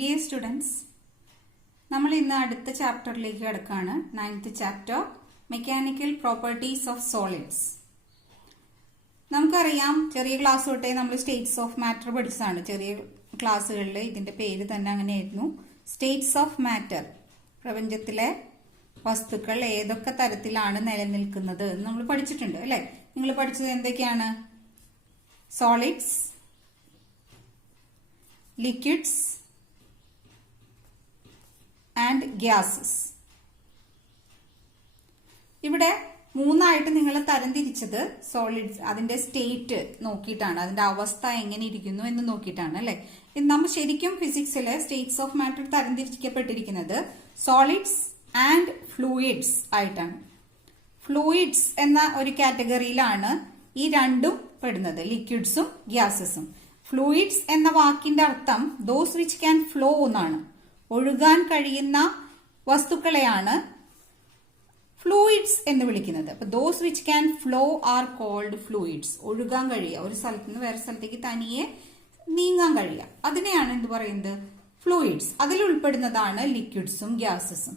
Dear students, നമ്മൾ ഇന്ന് അടുത്ത ചാപ്റ്ററിലേക്ക് കിടക്കുകയാണ്. 9th chapter mechanical properties of solids. നമുക്കറിയാം, ചെറിയ ക്ലാസ് തൊട്ടേ നമ്മൾ സ്റ്റേറ്റ്സ് ഓഫ് മാറ്റർ പഠിച്ചതാണ്. ചെറിയ ക്ലാസ്സുകളിൽ ഇതിന്റെ പേര് തന്നെ അങ്ങനെയായിരുന്നു, സ്റ്റേറ്റ്സ് ഓഫ് മാറ്റർ. പ്രപഞ്ചത്തിലെ വസ്തുക്കൾ ഏതൊക്കെ തരത്തിലാണ് നിലനിൽക്കുന്നത് എന്ന് നമ്മൾ പഠിച്ചിട്ടുണ്ട് അല്ലെ? നിങ്ങൾ പഠിച്ചത് എന്തൊക്കെയാണ്? Solids, liquids and gases. ഇവിടെ മൂന്നായിട്ട് നിങ്ങൾ തരംതിരിച്ചത് സോളിഡ്സ്, അതിന്റെ സ്റ്റേറ്റ് നോക്കിയിട്ടാണ്, അതിന്റെ അവസ്ഥ എങ്ങനെ ഇരിക്കുന്നു എന്ന് നോക്കിയിട്ടാണ് അല്ലെ? നമ്മൾ ശരിക്കും ഫിസിക്സിലെ സ്റ്റേറ്റ്സ് ഓഫ് മാറ്റർ തരംതിരിക്കപ്പെട്ടിരിക്കുന്നത് സോളിഡ്സ് ആൻഡ് ഫ്ലൂയിഡ്സ് ആയിട്ടാണ്. ഫ്ലൂയിഡ്സ് എന്ന ഒരു കാറ്റഗറിയിലാണ് ഈ രണ്ടും പെടുന്നത്, ലിക്വിഡ്സും ഗ്യാസസും. ഫ്ലൂയിഡ്സ് എന്ന വാക്കിന്റെ അർത്ഥം ദോസ് വിച്ച് ക്യാൻ ഫ്ലോ എന്നാണ്. ഒഴുകാൻ കഴിയുന്ന വസ്തുക്കളെയാണ് ഫ്ലൂയിഡ്സ് എന്ന് വിളിക്കുന്നത്. അപ്പൊ those which can flow are called fluids. ഒഴുകാൻ കഴിയുക, ഒരു സ്ഥലത്ത് നിന്ന് വേറെ സ്ഥലത്തേക്ക് തനിയെ നീങ്ങാൻ കഴിയുക, അതിനെയാണ് എന്ത് പറയുന്നത്? ഫ്ലൂയിഡ്സ്. അതിൽ ഉൾപ്പെടുന്നതാണ് ലിക്വിഡ്സും ഗ്യാസസും.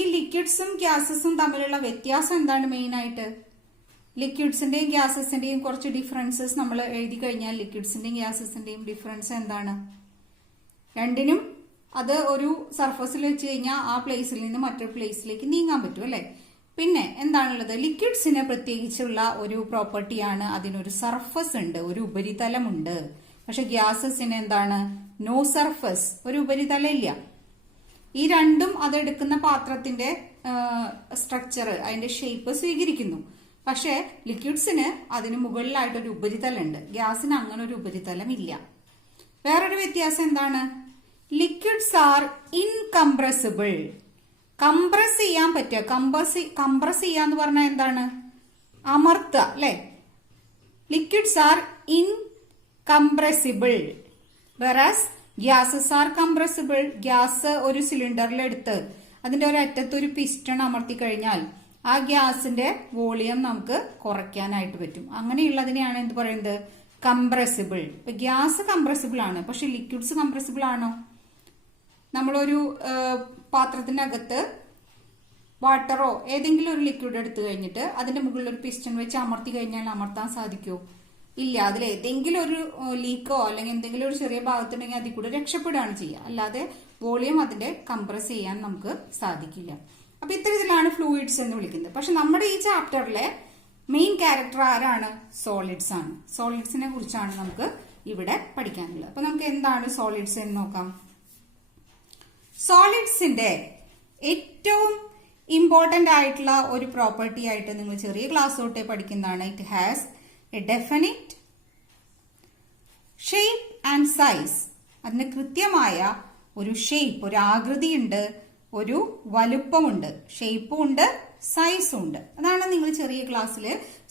ഈ ലിക്വിഡ്സും ഗ്യാസസും തമ്മിലുള്ള വ്യത്യാസം എന്താണ്? മെയിൻ ആയിട്ട് ലിക്വിഡ്സിന്റെയും ഗ്യാസസിന്റെയും കുറച്ച് ഡിഫറൻസസ് നമ്മൾ എഴുതി കഴിഞ്ഞാൽ ലിക്വിഡ്സിന്റെയും ഗ്യാസസിന്റെയും ഡിഫറൻസ് എന്താണ്? രണ്ടിനും അത് ഒരു സർഫസിൽ വെച്ച് കഴിഞ്ഞാൽ ആ പ്ലേസിൽ നിന്ന് മറ്റൊരു പ്ലേസിലേക്ക് നീങ്ങാൻ പറ്റും അല്ലെ? പിന്നെ എന്താണുള്ളത്? ലിക്വിഡ്സിന് പ്രത്യേകിച്ചുള്ള ഒരു പ്രോപ്പർട്ടിയാണ്, അതിനൊരു സർഫസ് ഉണ്ട്, ഒരു ഉപരിതലമുണ്ട്. പക്ഷെ ഗ്യാസസിന് എന്താണ്? നോ സർഫസ്, ഒരു ഉപരിതലം ഇല്ല. ഈ രണ്ടും അതെടുക്കുന്ന പാത്രത്തിന്റെ സ്ട്രക്ചർ, അതിന്റെ ഷേപ്പ് സ്വീകരിക്കുന്നു. പക്ഷെ ലിക്വിഡ്സിന് അതിന് മുകളിലായിട്ട് ഒരു ഉപരിതലം ഉണ്ട്, ഗ്യാസിന് അങ്ങനെ ഒരു ഉപരിതലം ഇല്ല. വേറൊരു വ്യത്യാസം എന്താണ്? Liquids are incompressible. കംപ്രസ് ചെയ്യാൻ പറ്റുക. കംപ്രസ് ചെയ്യാന്ന് പറഞ്ഞാൽ എന്താണ്? അമർത്തുക അല്ലെ? Liquids are incompressible, whereas gases are compressible. Gas ഒരു സിലിണ്ടറിൽ എടുത്ത് അതിന്റെ ഒരറ്റത്ത് ഒരു പിസ്റ്റൺ അമർത്തി കഴിഞ്ഞാൽ ആ ഗ്യാസിന്റെ വോളിയം നമുക്ക് കുറയ്ക്കാനായിട്ട് പറ്റും. അങ്ങനെയുള്ളതിനെയാണ് എന്ത് പറയുന്നത്? കംപ്രസിബിൾ. ഇപ്പൊ ഗ്യാസ് കംപ്രസിബിൾ ആണ്, പക്ഷെ ലിക്വിഡ്സ് കംപ്രസിബിൾ ആണോ? നമ്മളൊരു പാത്രത്തിനകത്ത് വാട്ടറോ ഏതെങ്കിലും ഒരു ലിക്വിഡ് എടുത്തു കഴിഞ്ഞിട്ട് അതിന്റെ മുകളിൽ ഒരു പിസ്റ്റൺ വെച്ച് അമർത്തി കഴിഞ്ഞാൽ അമർത്താൻ സാധിക്കുമോ? ഇല്ല. അതിൽ ഏതെങ്കിലും ഒരു ലീക്കോ അല്ലെങ്കിൽ എന്തെങ്കിലും ഒരു ചെറിയ ഭാഗത്തുണ്ടെങ്കിൽ അതിൽ കൂടെ രക്ഷപ്പെടുകയാണ് ചെയ്യുക, അല്ലാതെ വോളിയം അതിന്റെ കംപ്രസ് ചെയ്യാൻ നമുക്ക് സാധിക്കില്ല. അപ്പൊ ഇത്തരത്തിലാണ് ഫ്ലൂയിഡ്സ് എന്ന് വിളിക്കുന്നത്. പക്ഷെ നമ്മുടെ ഈ ചാപ്റ്ററിലെ മെയിൻ ക്യാരക്ടർ ആരാണ്? സോളിഡ്സ് ആണ്. സോളിഡ്സിനെ കുറിച്ചാണ് നമുക്ക് ഇവിടെ പഠിക്കാനുള്ളത്. അപ്പൊ നമുക്ക് എന്താണ് സോളിഡ്സ് എന്ന് നോക്കാം. സോളിഡ്സിന്റെ ഏറ്റവും ഇമ്പോർട്ടന്റ് ആയിട്ടുള്ള ഒരു പ്രോപ്പർട്ടി ആയിട്ട് നിങ്ങൾ ചെറിയ ക്ലാസ് തൊട്ടേ പഠിക്കുന്നതാണ്, it has A definite shape and size. അതിന് കൃത്യമായ ഒരു ഷേപ്പ്, ഒരു ആകൃതിയുണ്ട്, ഒരു വലുപ്പമുണ്ട്, ഷേപ്പും ഉണ്ട്, സൈസും ഉണ്ട്. അതാണ് നിങ്ങൾ ചെറിയ ക്ലാസ്സിൽ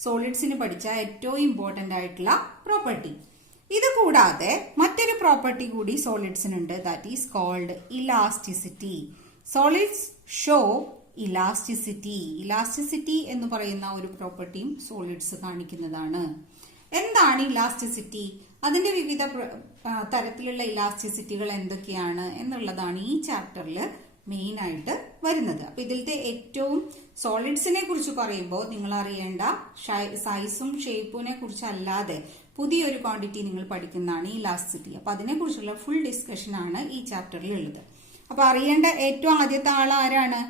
സോളിഡ്സിന് പഠിച്ച ഏറ്റവും ഇമ്പോർട്ടന്റ് ആയിട്ടുള്ള പ്രോപ്പർട്ടി. ഇത് കൂടാതെ മറ്റൊരു പ്രോപ്പർട്ടി കൂടി സോളിഡ്സിനുണ്ട്, that is called elasticity. Solids show elasticity. Elasticity എന്ന് പറയുന്ന ഒരു പ്രോപ്പർട്ടിയും സോളിഡ്സ് കാണിക്കുന്നതാണ്. എന്താണ് ഇലാസ്റ്റിസിറ്റി? അതിന്റെ വിവിധ തരത്തിലുള്ള ഇലാസ്റ്റിസിറ്റികൾ എന്തൊക്കെയാണ് എന്നുള്ളതാണ് ഈ ചാപ്റ്ററിൽ മെയിൻ ആയിട്ട് വരുന്നത്. അപ്പൊ ഇതിലത്തെ ഏറ്റവും സോളിഡ്സിനെ കുറിച്ച് പറയുമ്പോൾ നിങ്ങൾ അറിയേണ്ട സൈസും ഷേപ്പിനെ കുറിച്ച് അല്ലാതെ പുതിയൊരു ക്വാണ്ടിറ്റി നിങ്ങൾ പഠിക്കുന്നതാണ് ഇലാസ്റ്റിസിറ്റി. അപ്പൊ അതിനെ കുറിച്ചുള്ള ഫുൾ ഡിസ്കഷൻ ആണ് ഈ ചാപ്റ്ററിൽ ഉള്ളത്. അപ്പൊ അറിയേണ്ട ഏറ്റവും ആദ്യത്തെ ആൾ ആരാണ്?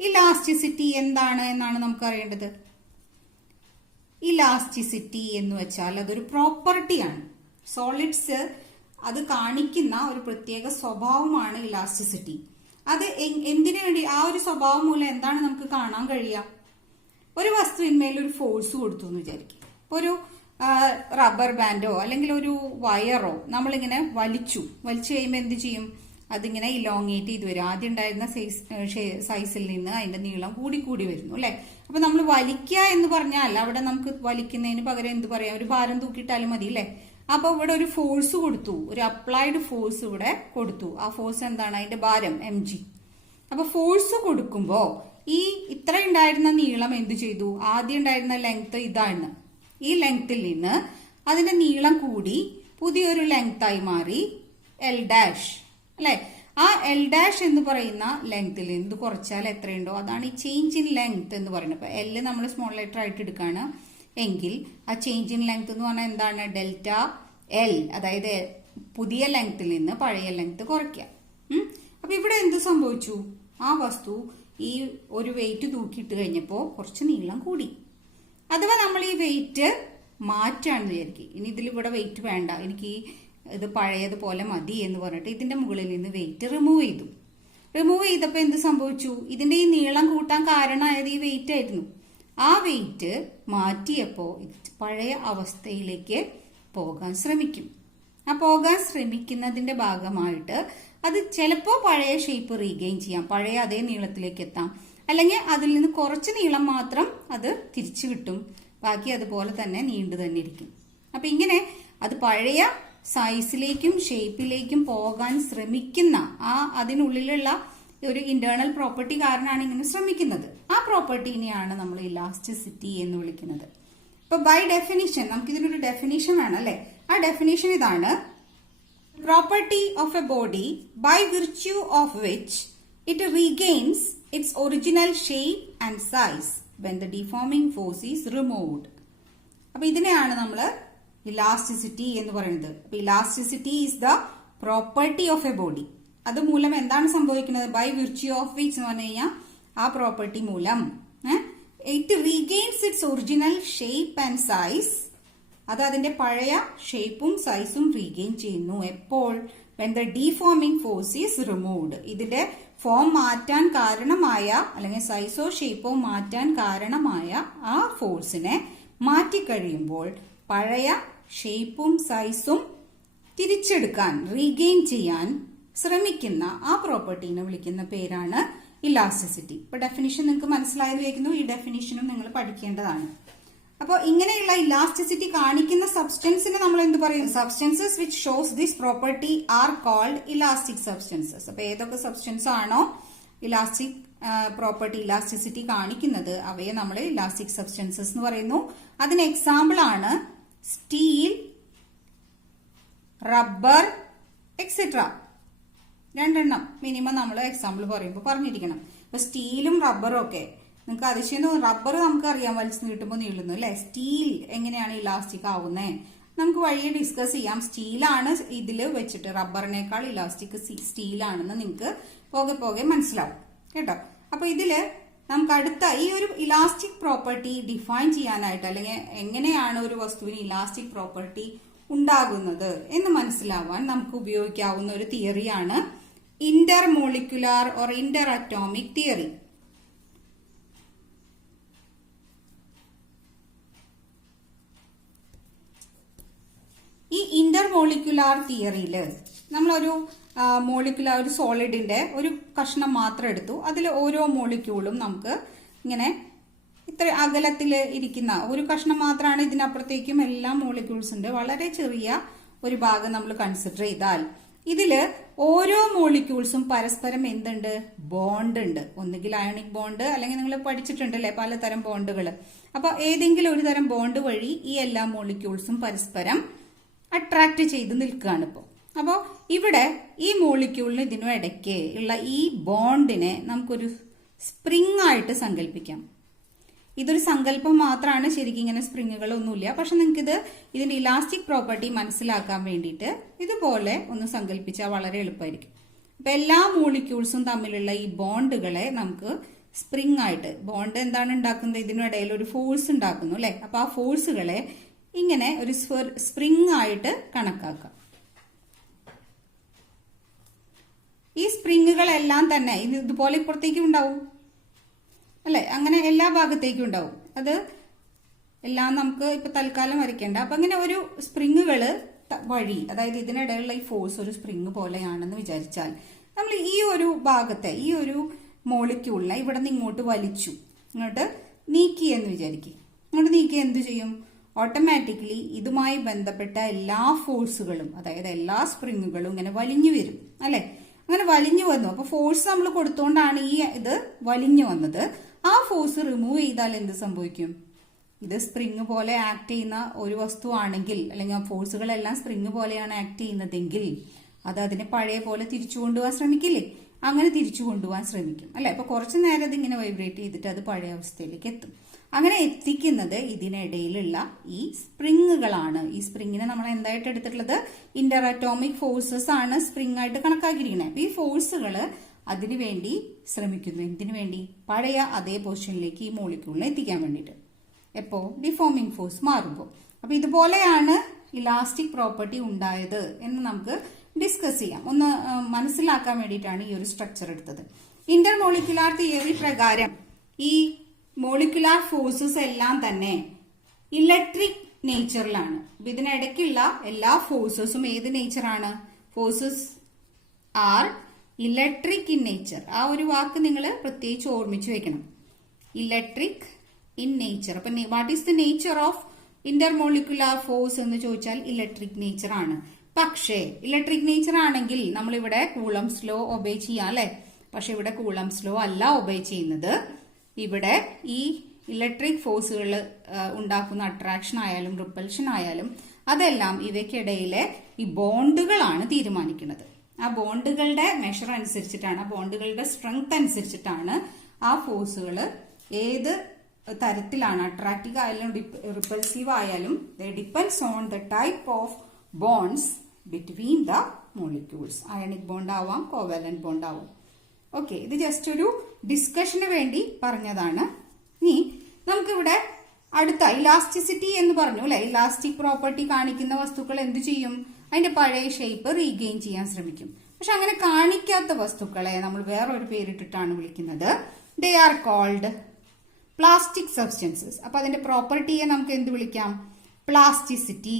ഇലാസ്റ്റിസിറ്റി എന്താണ് എന്നാണ് നമുക്ക് അറിയേണ്ടത്. ഇലാസ്റ്റിസിറ്റി എന്ന് വെച്ചാൽ അതൊരു പ്രോപ്പർട്ടിയാണ്. സോളിഡ്സ് അത് കാണിക്കുന്ന ഒരു പ്രത്യേക സ്വഭാവമാണ് ഇലാസ്റ്റിസിറ്റി. അത് എന്തിനു വേണ്ടി? ആ ഒരു സ്വഭാവം മൂലം എന്താണ് നമുക്ക് കാണാൻ കഴിയുക? ഒരു വസ്തുവിന്മേൽ ഒരു ഫോഴ്സ് കൊടുത്തു എന്ന് വിചാരിക്കും. ഇപ്പൊ ഒരു റബ്ബർ ബാൻഡോ അല്ലെങ്കിൽ ഒരു വയറോ നമ്മളിങ്ങനെ വലിച്ചു കഴിയുമ്പോൾ എന്ത് ചെയ്യും? അതിങ്ങനെ ഇലോങ്ങേറ്റ് ചെയ്ത് വരും. ആദ്യം ഉണ്ടായിരുന്ന സൈസിൽ നിന്ന് അതിന്റെ നീളം കൂടി വരുന്നു അല്ലെ? അപ്പൊ നമ്മൾ വലിക്കുക എന്ന് പറഞ്ഞാൽ അവിടെ നമുക്ക് വലിക്കുന്നതിന് പകരം എന്ത് പറയാം? ഒരു ഭാരം തൂക്കിയിട്ടാലും മതി അല്ലെ? അപ്പൊ ഇവിടെ ഒരു ഫോഴ്സ് കൊടുത്തു, ഒരു അപ്ലൈഡ് ഫോഴ്സ് ഇവിടെ കൊടുത്തു. ആ ഫോഴ്സ് എന്താണ്? അതിന്റെ ഭാരം mg. അപ്പൊ ഫോഴ്സ് കൊടുക്കുമ്പോ ഈ ഇത്ര ഉണ്ടായിരുന്ന നീളം എന്ത് ചെയ്തു? ആദ്യം ഉണ്ടായിരുന്ന ലെങ്ത് ഇതാണ്. ഈ ലെങ്ത്തിൽ നിന്ന് അതിന്റെ നീളം കൂടി പുതിയൊരു ലെങ്ത് ആയി മാറി L'. അല്ലെ? ആ എൽ ഡാഷ് എന്ന് പറയുന്ന ലെങ്ത്തിൽ ഇത് കുറച്ചാൽ എത്രയുണ്ടോ അതാണ് ഈ ചേഞ്ച് ഇൻ ലെങ്ത് എന്ന് പറയുന്നത്. അപ്പൊ എൽ നമ്മൾ സ്മോൾ ലെറ്റർ ആയിട്ട് എടുക്കുകയാണ് എങ്കിൽ ആ ചേഞ്ച് ഇൻ ലെങ്ത് എന്ന് പറഞ്ഞാൽ എന്താണ്? ഡെൽറ്റ എൽ, അതായത് പുതിയ ലെങ്ത്തിൽ നിന്ന് പഴയ ലെങ്ത് കുറയ്ക്കുക. അപ്പൊ ഇവിടെ എന്ത് സംഭവിച്ചു? ആ വസ്തു ഈ ഒരു വെയിറ്റ് തൂക്കിയിട്ട് കഴിഞ്ഞപ്പോൾ കുറച്ച് നീളം കൂടി. അഥവാ നമ്മൾ ഈ വെയിറ്റ് മാറ്റാണെന്ന് വിചാരിക്കും, ഇനി ഇതിൽ ഇവിടെ വെയിറ്റ് വേണ്ട, എനിക്ക് ഇത് പഴയതുപോലെ മതി എന്ന് പറഞ്ഞിട്ട് ഇതിന്റെ മുകളിൽ നിന്ന് വെയിറ്റ് റിമൂവ് ചെയ്തു. റിമൂവ് ചെയ്തപ്പോൾ എന്ത് സംഭവിച്ചു? ഇതിന്റെ ഈ നീളം കൂട്ടാൻ കാരണമായത് ഈ വെയിറ്റ് ആയിരുന്നു. ആ വെയിറ്റ് മാറ്റിയപ്പോൾ പഴയ അവസ്ഥയിലേക്ക് പോകാൻ ശ്രമിക്കും. ആ പോകാൻ ശ്രമിക്കുന്നതിന്റെ ഭാഗമായിട്ട് അത് ചിലപ്പോൾ പഴയ ഷേപ്പ് റീഗെയിൻ ചെയ്യാം, പഴയ അതേ നീളത്തിലേക്ക് എത്താം, അല്ലെങ്കിൽ അതിൽ നിന്ന് കുറച്ച് നീളം മാത്രം അത് തിരിച്ചു കിട്ടും, ബാക്കി അതുപോലെ തന്നെ നീണ്ടു തന്നെ ഇരിക്കും. അപ്പൊ ഇങ്ങനെ അത് പഴയ സൈസിലേക്കും ഷേപ്പിലേക്കും പോകാൻ ശ്രമിക്കുന്ന അതിനുള്ളിലുള്ള ഒരു ഇന്റേണൽ പ്രോപ്പർട്ടി കാരണമാണ് ഇങ്ങനെ ശ്രമിക്കുന്നത്. ആ പ്രോപ്പർട്ടീനെയാണ് നമ്മൾ ഇലാസ്റ്റിസിറ്റി എന്ന് വിളിക്കുന്നത്. ഇപ്പൊ ബൈ ഡെഫിനിഷൻ നമുക്ക് ഇതിനൊരു ഡെഫിനിഷൻ വേണം അല്ലെ? ആ ഡെഫിനിഷൻ ഇതാണ്: property of a body by virtue of which it regains its original shape and size when the deforming force is removed. അപ്പൊ ഇതിനെയാണ് നമ്മൾ ഇലാസ്റ്റിസിറ്റി എന്ന് പറയുന്നത്. അപ്പൊ elasticity is the property of A body. അത് മൂലം എന്താണ് സംഭവിക്കുന്നത്? ബൈ വിർച്യൂ ഓഫ് വിച്ച് എന്ന് പറഞ്ഞു കഴിഞ്ഞാൽ ആ പ്രോപ്പർട്ടി മൂലം it regains its original shape and size. അത് അതിന്റെ പഴയ ഷേപ്പും സൈസും റീഗെയിൻ ചെയ്യുന്നു. എപ്പോൾ? when the deforming force is removed. ഇതിന്റെ ഫോം മാറ്റാൻ കാരണമായ അല്ലെങ്കിൽ സൈസോ ഷേപ്പോ മാറ്റാൻ കാരണമായ ആ ഫോഴ്സിനെ മാറ്റിക്കഴിയുമ്പോൾ പഴയ ഷേപ്പും സൈസും തിരിച്ചെടുക്കാൻ റീഗെയിൻ ചെയ്യാൻ ശ്രമിക്കുന്ന ആ പ്രോപ്പർട്ടീനെ വിളിക്കുന്ന പേരാണ് ഇലാസ്റ്റിസിറ്റി. ഇപ്പൊ ഡെഫിനിഷൻ നിങ്ങൾക്ക് മനസ്സിലായത് വയ്ക്കുന്നു. ഈ ഡെഫിനിഷനും നിങ്ങൾ പഠിക്കേണ്ടതാണ്. അപ്പോൾ ഇങ്ങനെയുള്ള ഇലാസ്റ്റിസിറ്റി കാണിക്കുന്ന സബ്സ്റ്റൻസിന് നമ്മൾ എന്ത് പറയും? Substances which shows this property are called elastic substances. അപ്പൊ ഏതൊക്കെ സബ്സ്റ്റൻസ് ആണോ ഇലാസ്റ്റിക് പ്രോപ്പർട്ടി ഇലാസ്റ്റിസിറ്റി കാണിക്കുന്നത് അവയെ നമ്മൾ ഇലാസ്റ്റിക് സബ്സ്റ്റൻസസ് എന്ന് പറയുന്നു. അതിന് എക്സാമ്പിൾ ആണ് സ്റ്റീൽ, റബ്ബർ എക്സെട്ര. രണ്ടെണ്ണം മിനിമം നമ്മൾ എക്സാമ്പിൾ പറയുമ്പോൾ പറഞ്ഞിരിക്കണം. ഇപ്പൊ സ്റ്റീലും റബ്ബറും ഒക്കെ നിങ്ങൾക്ക് അതിശയം തോന്നും. റബ്ബർ നമുക്ക് അറിയാം വലിച്ചു നീട്ടുമ്പോൾ നീളുന്നു അല്ലെ? സ്റ്റീൽ എങ്ങനെയാണ് ഇലാസ്റ്റിക് ആവുന്നത്? നമുക്ക് വഴിയെ ഡിസ്കസ് ചെയ്യാം. സ്റ്റീലാണ് ഇതിൽ വെച്ചിട്ട് റബ്ബറിനേക്കാൾ ഇലാസ്റ്റിക് സ്റ്റീലാണെന്ന് നിങ്ങൾക്ക് പോകെ പോകെ മനസ്സിലാവും കേട്ടോ. അപ്പൊ ഇതില് നമുക്ക് അടുത്ത ഈ ഒരു ഇലാസ്റ്റിക് പ്രോപ്പർട്ടി ഡിഫൈൻ ചെയ്യാനായിട്ട് അല്ലെങ്കിൽ എങ്ങനെയാണ് ഒരു വസ്തുവിന് ഇലാസ്റ്റിക് പ്രോപ്പർട്ടി ഉണ്ടാകുന്നത് എന്ന് മനസ്സിലാവാൻ നമുക്ക് ഉപയോഗിക്കാവുന്ന ഒരു തിയറിയാണ് inter molecular or inter atomic theory. ഈ ഇന്റർ മോളിക്കുലാർ തിയറിയില് നമ്മളൊരു മോളിക്കുലാർ ഒരു സോളിഡിന്റെ ഒരു കഷ്ണം മാത്രം എടുത്തു. അതിൽ ഓരോ മോളിക്യൂളും നമുക്ക് ഇങ്ങനെ ഇത്ര അകലത്തിൽ ഇരിക്കുന്ന ഒരു കഷ്ണം മാത്രമാണ്. ഇതിനപ്പുറത്തേക്കും എല്ലാ മോളിക്യൂൾസ് ഉണ്ട്. വളരെ ചെറിയ ഒരു ഭാഗം നമ്മൾ കൺസിഡർ ചെയ്താൽ ഇതില് ഓരോ മോളിക്യൂൾസും പരസ്പരം എന്തുണ്ട്? ബോണ്ട് ഉണ്ട്. ഒന്നുകിൽ അയോണിക് ബോണ്ട്, അല്ലെങ്കിൽ നിങ്ങൾ പഠിച്ചിട്ടുണ്ട് അല്ലെ പലതരം ബോണ്ടുകൾ. അപ്പൊ ഏതെങ്കിലും ഒരു തരം ബോണ്ട് വഴി ഈ എല്ലാ മോളിക്യൂൾസും പരസ്പരം അട്രാക്ട് ചെയ്ത് നിൽക്കുകയാണ് ഇപ്പോൾ. അപ്പോൾ ഇവിടെ ഈ മോളിക്യൂളിന് ഇതിനും ഇടയ്ക്ക് ഉള്ള ഈ ബോണ്ടിനെ നമുക്കൊരു സ്പ്രിംഗ് ആയിട്ട് സങ്കല്പിക്കാം. ഇതൊരു സങ്കല്പം മാത്രമാണ്, ശരിക്കും ഇങ്ങനെ സ്പ്രിങ്ങുകളൊന്നുമില്ല. പക്ഷെ നിങ്ങൾക്ക് ഇതിന്റെ ഇലാസ്റ്റിക് പ്രോപ്പർട്ടി മനസ്സിലാക്കാൻ വേണ്ടിയിട്ട് ഇതുപോലെ ഒന്ന് സങ്കല്പിച്ചാൽ വളരെ എളുപ്പമായിരിക്കും. അപ്പൊ എല്ലാ മോളിക്യൂൾസും തമ്മിലുള്ള ഈ ബോണ്ടുകളെ നമുക്ക് സ്പ്രിംഗ് ആയിട്ട്, ബോണ്ട് എന്താണ് ഉണ്ടാക്കുന്നത്? ഇതിനിടയിൽ ഒരു ഫോഴ്സ് ഉണ്ടാക്കുന്നു അല്ലെ? അപ്പൊ ആ ഫോഴ്സുകളെ ഇങ്ങനെ ഒരു സ്പ്രിംഗ് ആയിട്ട് കണക്കാക്കാം. ഈ സ്പ്രിങ്ങുകളെല്ലാം തന്നെ ഇതുപോലെ ഇപ്പുറത്തേക്കും ഉണ്ടാവും അല്ലെ? അങ്ങനെ എല്ലാ ഭാഗത്തേക്കും ഉണ്ടാവും. അത് എല്ലാം നമുക്ക് ഇപ്പൊ തൽക്കാലം വരയ്ക്കേണ്ട. അപ്പൊ അങ്ങനെ ഒരു സ്പ്രിങ്ങുകള് വഴി, അതായത് ഇതിനിടയിലുള്ള ഈ ഫോഴ്സ് ഒരു സ്പ്രിങ് പോലെയാണെന്ന് വിചാരിച്ചാൽ നമ്മൾ ഈ ഒരു ഭാഗത്തെ ഈ ഒരു മോളിക്യൂളിനെ ഇവിടെ നിന്ന് ഇങ്ങോട്ട് വലിച്ചു ഇങ്ങോട്ട് നീക്കി എന്ന് വിചാരിക്കും. ഇങ്ങോട്ട് നീക്കി എന്ത് ചെയ്യും? ഓട്ടോമാറ്റിക്കലി ഇതുമായി ബന്ധപ്പെട്ട എല്ലാ ഫോഴ്സുകളും, അതായത് എല്ലാ സ്പ്രിങ്ങുകളും ഇങ്ങനെ വലിഞ്ഞു വരും അല്ലെ? അങ്ങനെ വലിഞ്ഞു വന്നു. അപ്പൊ ഫോഴ്സ് നമ്മൾ കൊടുത്തോണ്ടാണ് ഈ ഇത് വലിഞ്ഞു വന്നത്. ആ ഫോഴ്സ് റിമൂവ് ചെയ്താൽ എന്ത് സംഭവിക്കും? ഇത് സ്പ്രിങ് പോലെ ആക്ട് ചെയ്യുന്ന ഒരു വസ്തു ആണെങ്കിൽ, അല്ലെങ്കിൽ ആ ഫോഴ്സുകളെല്ലാം സ്പ്രിങ് പോലെയാണ് ആക്ട് ചെയ്യുന്നതെങ്കിൽ അത് അതിനെ പഴയ പോലെ തിരിച്ചു കൊണ്ടുപോകാൻ ശ്രമിക്കില്ലേ? അങ്ങനെ തിരിച്ചു കൊണ്ടുപോകാൻ ശ്രമിക്കും അല്ലെ. അപ്പൊ കുറച്ചു നേരം ഇതിങ്ങനെ വൈബ്രേറ്റ് ചെയ്തിട്ട് അത് പഴയ അവസ്ഥയിലേക്ക് എത്തും. അങ്ങനെ എത്തിക്കുന്നത് ഇതിനിടയിലുള്ള ഈ സ്പ്രിങ്ങുകളാണ്. ഈ സ്പ്രിങ്ങിനെ നമ്മൾ എന്തായിട്ട് എടുത്തിട്ടുള്ളത്? ഇന്റർ അറ്റോമിക് ഫോഴ്സസ് ആണ് സ്പ്രിങ് ആയിട്ട് കണക്കാക്കിയിരിക്കുന്നത്. അപ്പൊ ഈ ഫോഴ്സുകൾ അതിനു വേണ്ടി ശ്രമിക്കുന്നു. എന്തിനു വേണ്ടി? പഴയ അതേ പൊസിഷനിലേക്ക് ഈ മോളിക്യൂളിനെ എത്തിക്കാൻ വേണ്ടിയിട്ട്. എപ്പോ? ഡിഫോമിംഗ് ഫോഴ്സ് മാറുമ്പോൾ. അപ്പൊ ഇതുപോലെയാണ് ഇലാസ്റ്റിക് പ്രോപ്പർട്ടി ഉണ്ടായത് എന്ന് നമുക്ക് ഡിസ്കസ് ചെയ്യാം. ഒന്ന് മനസ്സിലാക്കാൻ വേണ്ടിയിട്ടാണ് ഈ ഒരു സ്ട്രക്ചർ എടുത്തത്. ഇന്റർ മോളിക്കുലാർ തിയറി പ്രകാരം ഈ മോളിക്കുലാർ ഫോഴ്സസ് എല്ലാം തന്നെ ഇലക്ട്രിക് നേച്ചറിലാണ്. അപ്പൊ ഇതിനിടയ്ക്കുള്ള എല്ലാ ഫോഴ്സസും ഏത് നേച്ചറാണ്? Forces are electric in nature. ആ ഒരു വാക്ക് നിങ്ങൾ പ്രത്യേകിച്ച് ഓർമ്മിച്ചു വെക്കണം. Electric in nature. അപ്പൊ what is the nature of intermolecular force എന്ന് ചോദിച്ചാൽ ഇലക്ട്രിക് നേച്ചർ ആണ്. പക്ഷേ ഇലക്ട്രിക് നേച്ചർ ആണെങ്കിൽ നമ്മളിവിടെ കൂളംസ് ലോ ഒബേ ചെയ്യാം അല്ലെ. പക്ഷെ ഇവിടെ കൂളംസ് ലോ അല്ല ഒബേ ചെയ്യുന്നത്. ഇവിടെ ഈ ഇലക്ട്രിക് ഫോഴ്സുകൾ ഉണ്ടാക്കുന്ന അട്രാക്ഷൻ ആയാലും റിപ്പൽഷൻ ആയാലും അതെല്ലാം ഇവയ്ക്കിടയിലെ ഈ ബോണ്ടുകളാണ് തീരുമാനിക്കുന്നത്. ആ ബോണ്ടുകളുടെ മെഷർ അനുസരിച്ചിട്ടാണ്, ആ ബോണ്ടുകളുടെ സ്ട്രെങ്ത് അനുസരിച്ചിട്ടാണ് ആ ഫോഴ്സുകൾ ഏത് തരത്തിലാണ്, അട്രാക്റ്റീവ് ആയാലും റിപ്പൽസീവ് ആയാലും, depends on the type of bonds between the molecules. Ionic bond ആവാം, കോവാലന്റ് ബോണ്ട് ആവാം. ഓക്കെ, ഇത് ജസ്റ്റ് ഒരു ഡിസ്കഷന് വേണ്ടി പറഞ്ഞതാണ്. ഇനി നമുക്കിവിടെ അടുത്ത ഇലാസ്റ്റിസിറ്റി എന്ന് പറഞ്ഞു അല്ലെ. ഇലാസ്റ്റിക് പ്രോപ്പർട്ടി കാണിക്കുന്ന വസ്തുക്കൾ എന്ത് ചെയ്യും? അതിന്റെ പഴയ ഷേപ്പ് റീഗെയിൻ ചെയ്യാൻ ശ്രമിക്കും. പക്ഷെ അങ്ങനെ കാണിക്കാത്ത വസ്തുക്കളെ നമ്മൾ വേറൊരു പേരിട്ടിട്ടാണ് വിളിക്കുന്നത്. They are called plastic substances. അപ്പൊ അതിന്റെ പ്രോപ്പർട്ടിയെ നമുക്ക് എന്ത് വിളിക്കാം? പ്ലാസ്റ്റിസിറ്റി.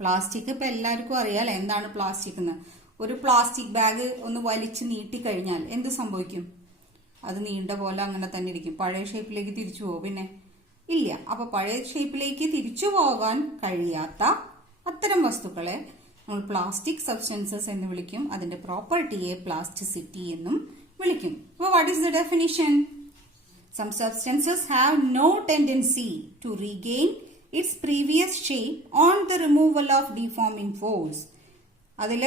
പ്ലാസ്റ്റിക് ഇപ്പൊ എല്ലാവർക്കും അറിയാലോ എന്താണ് പ്ലാസ്റ്റിക് എന്ന്. ഒരു പ്ലാസ്റ്റിക് ബാഗ് ഒന്ന് വലിച്ചു നീട്ടിക്കഴിഞ്ഞാൽ എന്ത് സംഭവിക്കും? അത് നീണ്ട പോലെ അങ്ങനെ തന്നെ ഇരിക്കും. പഴയ ഷേപ്പിലേക്ക് തിരിച്ചു പോകും? പിന്നെ ഇല്ല. അപ്പൊ പഴയ ഷേപ്പിലേക്ക് തിരിച്ചു പോകാൻ കഴിയാത്ത അത്തരം വസ്തുക്കളെ നമ്മൾ പ്ലാസ്റ്റിക് സബ്സ്റ്റൻസസ് എന്ന് വിളിക്കും. അതിന്റെ പ്രോപ്പർട്ടിയെ പ്ലാസ്റ്റിസിറ്റി എന്നും വിളിക്കും. അപ്പൊ what is the definition? Some substances have no tendency to regain its previous shape on the removal of deforming force. അതിൽ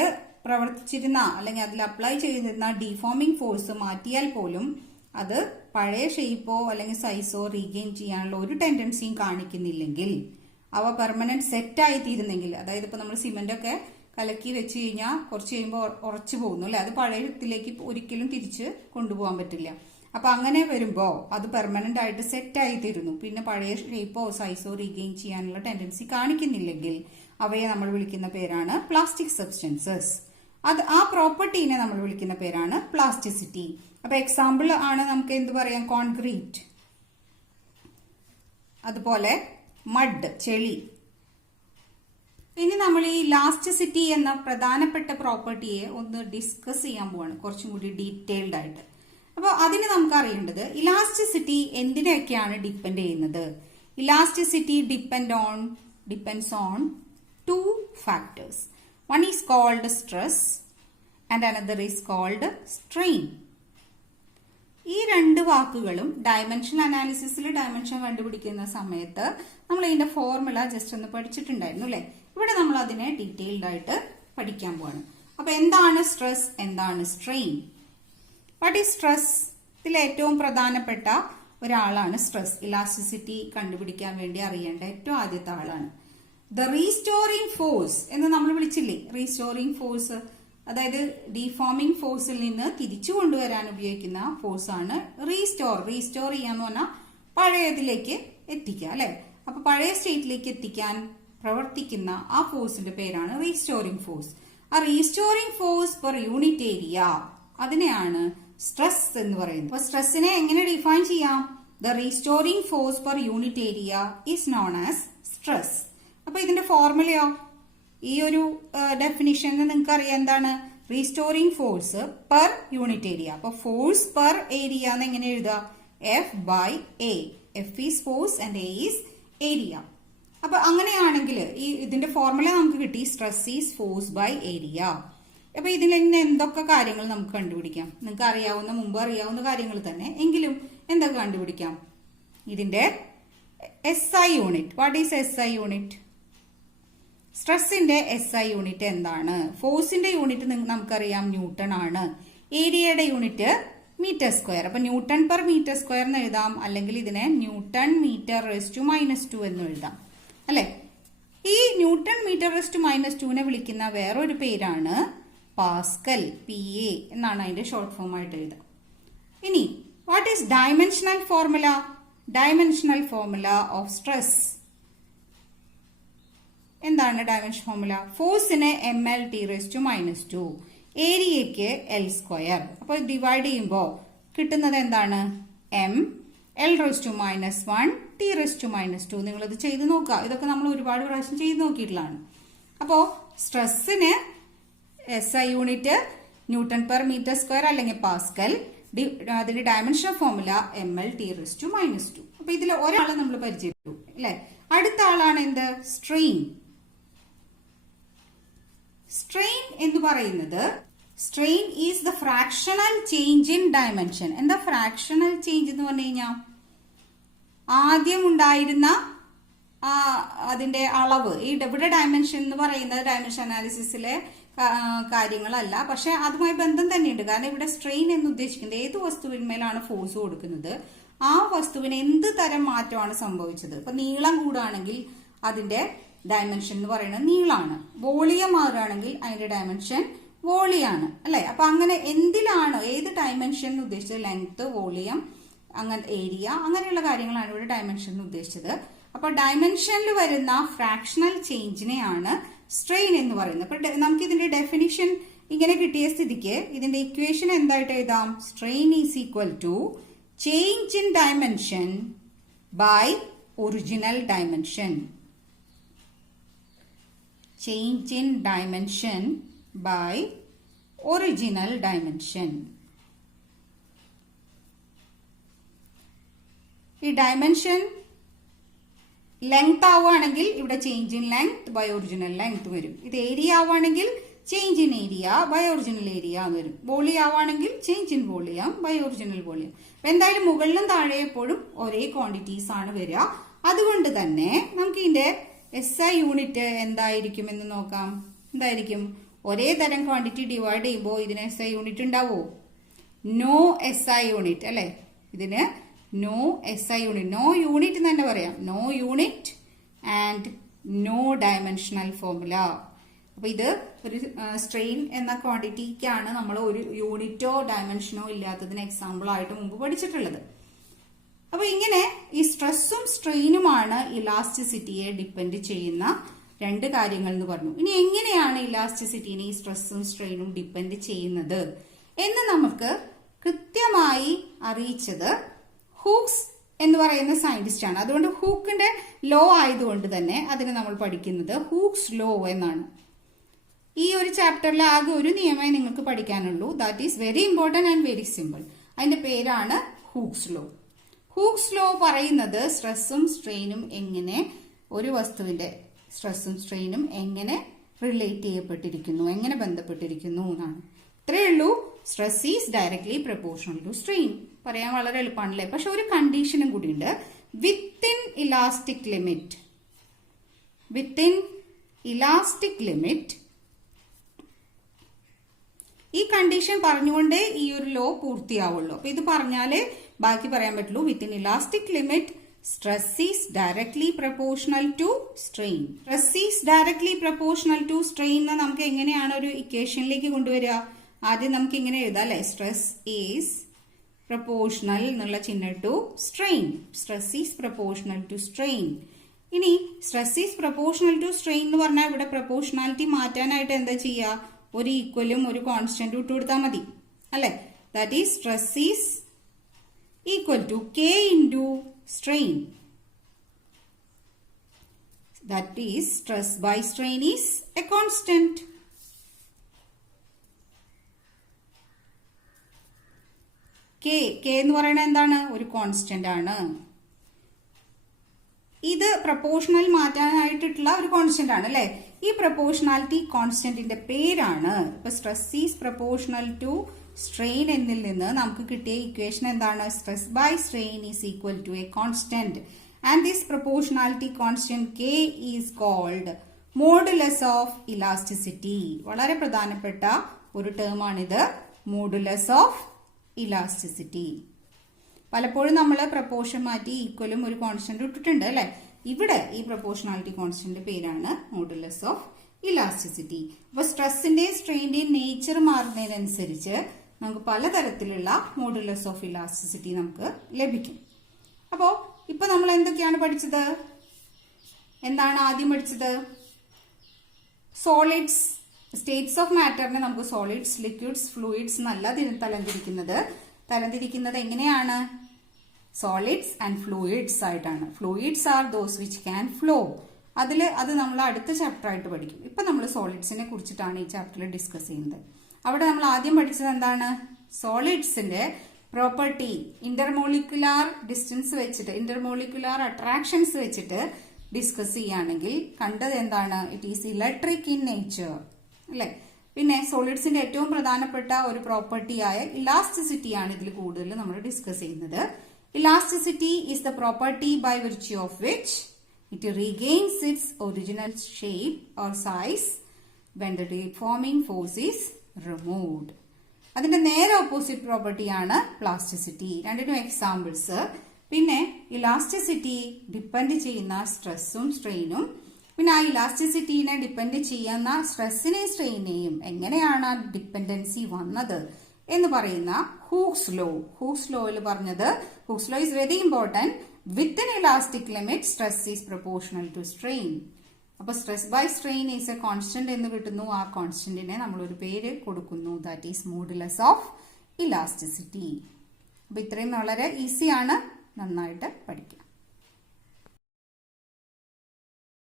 പ്രവർത്തിച്ചിരുന്ന അല്ലെങ്കിൽ അതിൽ അപ്ലൈ ചെയ്തിരുന്ന ഡിഫോമിംഗ് ഫോഴ്സ് മാറ്റിയാൽ പോലും അത് പഴയ ഷേപ്പോ അല്ലെങ്കിൽ സൈസോ റീഗെയിൻ ചെയ്യാനുള്ള ഒരു ടെൻഡൻസിയും കാണിക്കുന്നില്ലെങ്കിൽ, അവ പെർമനന്റ് സെറ്റ് ആയിത്തീരുന്നെങ്കിൽ, അതായത് ഇപ്പൊ നമ്മൾ സിമെന്റ് ഒക്കെ കലക്കി വെച്ച് കഴിഞ്ഞാൽ കുറച്ച് കഴിയുമ്പോൾ ഉറച്ചു പോകുന്നു അല്ലെ. അത് പഴയത്തിലേക്ക് ഒരിക്കലും തിരിച്ച് കൊണ്ടുപോകാൻ പറ്റില്ല. അപ്പൊ അങ്ങനെ വരുമ്പോ അത് പെർമനന്റ് ആയിട്ട് സെറ്റ് ആയിത്തീരുന്നു. പിന്നെ പഴയ ഷേപ്പോ സൈസോ റീഗെയിൻ ചെയ്യാനുള്ള ടെൻഡൻസി കാണിക്കുന്നില്ലെങ്കിൽ അവയെ നമ്മൾ വിളിക്കുന്ന പേരാണ് പ്ലാസ്റ്റിക് സബ്സ്റ്റൻസസ്. അത് ആ പ്രോപ്പർട്ടീനെ നമ്മൾ വിളിക്കുന്ന പേരാണ് പ്ലാസ്റ്റിസിറ്റി. അപ്പൊ എക്സാമ്പിൾ ആണ് നമുക്ക് എന്ത് പറയാം? കോൺക്രീറ്റ്, അതുപോലെ മഡ്, ചെളി. ഇനി നമ്മൾ ഈ ഇലാസ്റ്റിസിറ്റി എന്ന പ്രധാനപ്പെട്ട പ്രോപ്പർട്ടിയെ ഒന്ന് ഡിസ്കസ് ചെയ്യാൻ പോവാണ് കുറച്ചും കൂടി ഡീറ്റെയിൽഡ് ആയിട്ട്. അപ്പോൾ അതിന് നമുക്ക് അറിയേണ്ടത് ഇലാസ്റ്റിസിറ്റി എന്തിനൊക്കെയാണ് ഡിപ്പെൻഡ് ചെയ്യുന്നത്? Elasticity depends on to factors. One is called stress and another is called strain. ഈ രണ്ട് വാക്കുകളും ഡയമെൻഷൻ അനാലിസിസിൽ ഡയമെൻഷൻ കണ്ടുപിടിക്കുന്ന സമയത്ത് നമ്മൾ ഇതിന്റെ ഫോർമുല ജസ്റ്റ് ഒന്ന് പഠിച്ചിട്ടുണ്ടായിരുന്നു അല്ലെ. ഇവിടെ നമ്മൾ അതിനെ ഡീറ്റെയിൽഡ് ആയിട്ട് പഠിക്കാൻ പോവാണ്. അപ്പൊ എന്താണ് സ്ട്രെസ്, എന്താണ് സ്ട്രെയിൻ? What is stress? ഇതിൽ ഏറ്റവും പ്രധാനപ്പെട്ട ഒരാളാണ് സ്ട്രെസ്. ഇലാസ്റ്റിസിറ്റി കണ്ടുപിടിക്കാൻ വേണ്ടി അറിയേണ്ട ഏറ്റവും ആദ്യത്തെ ആളാണ്. ദ റീസ്റ്റോറിംഗ് ഫോഴ്സ് എന്ന് നമ്മൾ വിളിച്ചില്ലേ. റീസ്റ്റോറിംഗ് ഫോഴ്സ് അതായത് ഡിഫോമിംഗ് ഫോഴ്സിൽ നിന്ന് തിരിച്ചു കൊണ്ടുവരാൻ ഉപയോഗിക്കുന്ന ഫോഴ്സ് ആണ് റീസ്റ്റോർ. റീസ്റ്റോർ ചെയ്യാന്ന് പറഞ്ഞാൽ പഴയതിലേക്ക് എത്തിക്കുക അല്ലെ. അപ്പൊ പഴയ സ്റ്റേറ്റിലേക്ക് എത്തിക്കാൻ പ്രവർത്തിക്കുന്ന ആ ഫോഴ്സിന്റെ പേരാണ് റീസ്റ്റോറിംഗ് ഫോഴ്സ്. ആ restoring force per unit area, അതിനെയാണ് സ്ട്രെസ് എന്ന് പറയുന്നത്. അപ്പൊ സ്ട്രെസ്സിനെ എങ്ങനെ ഡിഫൈൻ ചെയ്യാം? The restoring force per unit area is known as stress. അപ്പൊ ഇതിന്റെ ഫോർമുലയോ ഈ ഒരു ഡെഫിനിഷൻ നിങ്ങൾക്ക് അറിയാം എന്താണ്? Restoring force per unit area. അപ്പൊ ഫോഴ്സ് പെർ ഏരിയ എന്ന് എങ്ങനെ എഴുതുക? F by A. F is force and A is area. അപ്പൊ അങ്ങനെയാണെങ്കിൽ ഈ ഇതിന്റെ ഫോർമുല നമുക്ക് കിട്ടി. Stress is force by area. അപ്പൊ ഇതിൽ നിന്ന് എന്തൊക്കെ കാര്യങ്ങൾ നമുക്ക് കണ്ടുപിടിക്കാം? നിങ്ങൾക്ക് അറിയാവുന്ന മുമ്പ് അറിയാവുന്ന കാര്യങ്ങൾ തന്നെ, എങ്കിലും എന്തൊക്കെ കണ്ടുപിടിക്കാം? ഇതിന്റെ SI unit. What is SI unit? സ്ട്രെസ്സിന്റെ SI യൂണിറ്റ് എന്താണ്? ഫോഴ്സിന്റെ യൂണിറ്റ് നമുക്കറിയാം ന്യൂട്ടൺ ആണ്. ഏരിയയുടെ യൂണിറ്റ് മീറ്റർ സ്ക്വയർ. അപ്പൊ ന്യൂട്ടൺ പെർ മീറ്റർ സ്ക്വയർ എന്ന് എഴുതാം, അല്ലെങ്കിൽ ഇതിനെ ന്യൂട്ടൺ മീറ്റർ റേസ് ടു -2 എന്ന് എഴുതാം അല്ലെ. ഈ ന്യൂട്ടൺ മീറ്റർ റേസ് ടു -2നെ വിളിക്കുന്ന വേറൊരു പേരാണ് പാസ്കൽ, PA എന്നാണ് അതിന്റെ ഷോർട്ട് ഫോം ആയിട്ട് എഴുതാം. ഇനി what is dimensional formula? Dimensional formula of stress എന്താണ്? ഡയമെൻഷൻ ഫോർമുല ഫോഴ്സിന് mL/T⁻², ഏരിയയ്ക്ക് L². അപ്പോൾ ഡിവൈഡ് ചെയ്യുമ്പോൾ കിട്ടുന്നത് എന്താണ്? mL/−1 T⁻². നിങ്ങളിത് ചെയ്ത് നോക്കുക. ഇതൊക്കെ നമ്മൾ ഒരുപാട് പ്രാവശ്യം ചെയ്ത് നോക്കിയിട്ടുള്ളതാണ്. അപ്പോൾ സ്ട്രെസ്സിന് SI unit newton per metre square അല്ലെങ്കിൽ പാസ്കൽ, അതിന്റെ ഡയമെൻഷൻ ഫോർമുല mL/T⁻². അപ്പൊ ഇതിൽ ഒരാളെ നമ്മൾ പരിചയപ്പെട്ടു അല്ലെ. അടുത്ത ആളാണ് എന്ത്? സ്ട്രെയിൻ. സ്ട്രെയിൻ എന്ന് പറയുന്നത്, strain is the fractional change in dimension. എന്താ ഫ്രാക്ഷണൽ ചേഞ്ച് എന്ന് പറഞ്ഞു കഴിഞ്ഞാൽ ആദ്യം ഉണ്ടായിരുന്ന അതിന്റെ അളവ്. ഇവിടെ ഡയമെൻഷൻ എന്ന് പറയുന്നത് ഡയമെൻഷൻ അനാലിസിസിലെ കാര്യങ്ങളല്ല, പക്ഷെ അതുമായി ബന്ധം തന്നെയുണ്ട്. കാരണം ഇവിടെ സ്ട്രെയിൻ എന്ന് ഉദ്ദേശിക്കുന്നത് ഏത് വസ്തുവിന്മേലാണ് ഫോഴ്സ് കൊടുക്കുന്നത് ആ വസ്തുവിന് എന്ത് തരം മാറ്റമാണ് സംഭവിച്ചത്. ഇപ്പൊ നീളം കൂടുകയാണെങ്കിൽ അതിന്റെ ഡയമെൻഷൻ എന്ന് പറയുന്നത് നീളാണ്. വോളിയം മാറുകയാണെങ്കിൽ അതിന്റെ ഡയമെൻഷൻ വോളിയാണ് അല്ലെ. അപ്പൊ അങ്ങനെ എന്തിലാണ് ഏത് ഡയമെൻഷൻ ഉദ്ദേശിച്ചത്? ലെങ്ത്, വോളിയം, അങ്ങനെ ഏരിയ, അങ്ങനെയുള്ള കാര്യങ്ങളാണ് ഇവിടെ ഡയമെൻഷൻ എന്ന് ഉദ്ദേശിച്ചത്. അപ്പൊ ഡയമെൻഷനിൽ വരുന്ന ഫ്രാക്ഷണൽ ചേഞ്ചിനെയാണ് സ്ട്രെയിൻ എന്ന് പറയുന്നത്. അപ്പൊ നമുക്ക് ഇതിന്റെ ഡെഫിനിഷൻ ഇങ്ങനെ കിട്ടിയ സ്ഥിതിക്ക് ഇതിന്റെ ഇക്വേഷൻ എന്തായിട്ട് എഴുതാം? Strain is equal to change in dimension by original dimension. Change in dimension by original dimension. ഈ ഡയമെൻഷൻ ലെങ്ത് ആവുകയാണെങ്കിൽ ഇവിടെ change in length by original length വരും. ഇത് ഏരിയ ആവുകയാണെങ്കിൽ change in area by original area എന്ന് വരും. Volume ആവുകയാണെങ്കിൽ change in volume by original volume. അപ്പൊ എന്തായാലും മുകളിലും താഴെ എപ്പോഴും ഒരേ ക്വാണ്ടിറ്റീസ് ആണ് വരിക. അതുകൊണ്ട് തന്നെ നമുക്ക് ഇതിന്റെ SI യൂണിറ്റ് എന്തായിരിക്കും എന്ന് നോക്കാം. എന്തായിരിക്കും? ഒരേ തരം ക്വാണ്ടിറ്റി ഡിവൈഡ് ചെയ്യുമ്പോൾ ഇതിന് SI യൂണിറ്റ് ഉണ്ടാവോ? നോ SI യൂണിറ്റ് അല്ലെ. ഇതിന് no SI unit, no unit എന്ന് തന്നെ പറയാം. No unit and no dimensional formula. അപ്പൊ ഇത് ഒരു സ്ട്രെയിൻ എന്ന ക്വാണ്ടിറ്റിക്കാണ് നമ്മൾ ഒരു യൂണിറ്റോ ഡയമെൻഷനോ ഇല്ലാത്തതിന് എക്സാമ്പിൾ ആയിട്ട് മുമ്പ് പഠിച്ചിട്ടുള്ളത്. അപ്പൊ ഇങ്ങനെ ഈ സ്ട്രെസ്സും സ്ട്രെയിനുമാണ് ഇലാസ്റ്റിസിറ്റിയെ ഡിപ്പെൻഡ് ചെയ്യുന്ന രണ്ട് കാര്യങ്ങൾ എന്ന് പറഞ്ഞു. ഇനി എങ്ങനെയാണ് ഇലാസ്റ്റിസിറ്റിനെ ഈ സ്ട്രെസ്സും സ്ട്രെയിനും ഡിപ്പെൻഡ് ചെയ്യുന്നത് എന്ന് നമുക്ക് കൃത്യമായി അറിയിച്ചത് ഹൂക്സ് എന്ന് പറയുന്ന സയന്റിസ്റ്റ് ആണ്. അതുകൊണ്ട് ഹൂക്കിന്റെ ലോ ആയതുകൊണ്ട് തന്നെ അതിന് നമ്മൾ പഠിക്കുന്നത് ഹൂക്സ് ലോ എന്നാണ്. ഈ ഒരു ചാപ്റ്ററിൽ ആകെ ഒരു നിയമമേ നിങ്ങൾക്ക് പഠിക്കാനുള്ളൂ. That is very important and very simple. അതിന്റെ പേരാണ് ഹൂക്സ് ലോ. ഹൂക്സ് ലോ പറയുന്നത് സ്ട്രെസ്സും സ്ട്രെയിനും എങ്ങനെ, ഒരു വസ്തുവിന്റെ സ്ട്രെസ്സും സ്ട്രെയിനും എങ്ങനെ റിലേറ്റ് ചെയ്യപ്പെട്ടിരിക്കുന്നു, എങ്ങനെ ബന്ധപ്പെട്ടിരിക്കുന്നു എന്നാണ്. ഇത്രയേ ഉള്ളൂ. Stress is directly proportional to strain. പറയാൻ വളരെ എളുപ്പമാണല്ലേ. പക്ഷെ ഒരു കണ്ടീഷനും കൂടി ഉണ്ട്. Within elastic limit. Within elastic limit. ഈ കണ്ടീഷൻ പറഞ്ഞുകൊണ്ടേ ഈ ഒരു ലോ പൂർത്തിയാവുള്ളൂ. അപ്പൊ ഇത് പറഞ്ഞാലേ ബാക്കി പറയാൻ പറ്റുള്ളൂ. Within elastic limit stress is directly proportional to strain. Stress is directly proportional to strain എന്ന് നമുക്ക് എങ്ങനെയാണ് ഒരു ഇക്വേഷനിലേക്ക് കൊണ്ടുവരിക? ആദ്യം നമുക്ക് ഇങ്ങനെ എഴുതാം അല്ലെ. സ്ട്രെസ് ഈസ് പ്രൊപ്പോർഷണൽ എന്നുള്ള ചിഹ്നം to strain. Stress is proportional to strain. ഇനി stress is proportional to strain എന്ന് പറഞ്ഞാൽ ഇവിടെ പ്രൊപ്പോർഷണാലിറ്റി മാറ്റാനായിട്ട് എന്താ ചെയ്യുക? ഒരു ഈക്വലും ഒരു കോൺസ്റ്റന്റും ഇട്ട് കൊടുത്താൽ മതി അല്ലെ. That is stress is equal to K into strain. That is stress by strain is a constant. K എന്ന് പറയുന്നത് എന്താണ്? ഒരു കോൺസ്റ്റന്റ് ആണ്. ഇത് പ്രൊപ്പോർഷണൽ മാറ്റാനായിട്ടുള്ള ഒരു കോൺസ്റ്റന്റ് ആണ് അല്ലെ. ഈ പ്രൊപ്പോർഷണാലിറ്റി കോൺസ്റ്റന്റിന്റെ പേരാണ്. ഇപ്പൊ stress is proportional to strain എന്നിൽ നിന്ന് നമുക്ക് കിട്ടിയ ഇക്വേഷൻ എന്താണ്? Stress by strain is equal to a constant and this proportionality constant K is called modulus of elasticity. വളരെ പ്രധാനപ്പെട്ട ഒരു ടേമാണിത്, മോഡുലസ് ഓഫ് ഇലാസ്റ്റിസിറ്റി. പലപ്പോഴും നമ്മൾ പ്രപ്പോർഷൻ മാറ്റി ഈക്വലും ഒരു കോൺസ്റ്റന്റ് ഇട്ടിട്ടുണ്ട് അല്ലെ. ഇവിടെ ഈ പ്രപ്പോർഷണാലിറ്റി കോൺസ്റ്റന്റ് പേരാണ് മോഡുലസ് ഓഫ് ഇലാസ്റ്റിസിറ്റി. അപ്പൊ സ്ട്രെസ്സിന്റെയും സ്ട്രെയിന്റെയും നേച്ചർ മാറുന്നതിനനുസരിച്ച് നമുക്ക് പലതരത്തിലുള്ള മോഡുലസ് ഓഫ് ഇലാസ്റ്റിസിറ്റി നമുക്ക് ലഭിക്കും. അപ്പോ ഇപ്പൊ നമ്മൾ എന്തൊക്കെയാണ് പഠിച്ചത്? എന്താണ് ആദ്യം പഠിച്ചത്? സോളിഡ്സ്, സ്റ്റേറ്റ്സ് ഓഫ് മാറ്ററിനെ നമുക്ക് സോളിഡ്സ്, ലിക്വിഡ്സ്, ഫ്ലൂയിഡ്സ് എന്നല്ല തരംതിരിക്കുന്നത് എങ്ങനെയാണ്? സോളിഡ്സ് ആൻഡ് ഫ്ലൂയിഡ്സ് ആയിട്ടാണ്. Fluids are those which can flow. അത് നമ്മൾ അടുത്ത ചാപ്റ്റർ ആയിട്ട് പഠിക്കും. ഇപ്പൊ നമ്മൾ സോളിഡ്സിനെ കുറിച്ചിട്ടാണ് ഈ ചാപ്റ്ററിൽ ഡിസ്കസ് ചെയ്യുന്നത്. അവിടെ നമ്മൾ ആദ്യം പഠിച്ചത് എന്താണ്? സോളിഡ്സിന്റെ പ്രോപ്പർട്ടി, ഇന്റർമോളിക്കുലാർ ഡിസ്റ്റൻസ് വെച്ചിട്ട്, ഇന്റർമോളിക്കുലാർ അട്രാക്ഷൻസ് വെച്ചിട്ട് ഡിസ്കസ് ചെയ്യുകയാണെങ്കിൽ കണ്ടത് എന്താണ്? It is electric in nature അല്ലെ. പിന്നെ സോളിഡ്സിന്റെ ഏറ്റവും പ്രധാനപ്പെട്ട ഒരു പ്രോപ്പർട്ടിയായ ഇലാസ്റ്റിസിറ്റിയാണ് ഇതിൽ കൂടുതൽ നമ്മൾ ഡിസ്കസ് ചെയ്യുന്നത്. Elasticity is the property by virtue of which it regains its original shape or size when the deforming force is removed. അതിന്റെ നേരെ ഓപ്പോസിറ്റ് പ്രോപ്പർട്ടിയാണ് പ്ലാസ്റ്റിസിറ്റി. രണ്ടിനും എക്സാമ്പിൾസ്. പിന്നെ ഇലാസ്റ്റിസിറ്റി ഡിപ്പെൻഡ് ചെയ്യുന്ന സ്ട്രെസ്സും സ്ട്രെയിനും, പിന്നെ ആ ഇലാസ്റ്റിസിറ്റിനെ ഡിപ്പെൻഡ് ചെയ്യുന്ന സ്ട്രെസ്സിനെയും സ്ട്രെയിനെയും എങ്ങനെയാണ് ആ ഡിപ്പെൻഡൻസി വന്നത് എന്ന് പറയുന്ന ഹൂക്സ് ലോയിൽ പറഞ്ഞത്. Hooke's law is very important. With an elastic limit, stress is proportional to strain. അപ്പോൾ stress by strain is a constant എന്ന് കിട്ടുന്നു. ആ കോൺസ്റ്റന്റിനെ നമ്മൾ ഒരു പേര് കൊടുക്കുന്നു, that is modulus of elasticity. അപ്പൊ ഇത്രയും വളരെ ഈസിയാണ്, നന്നായിട്ട് പഠിക്കുക.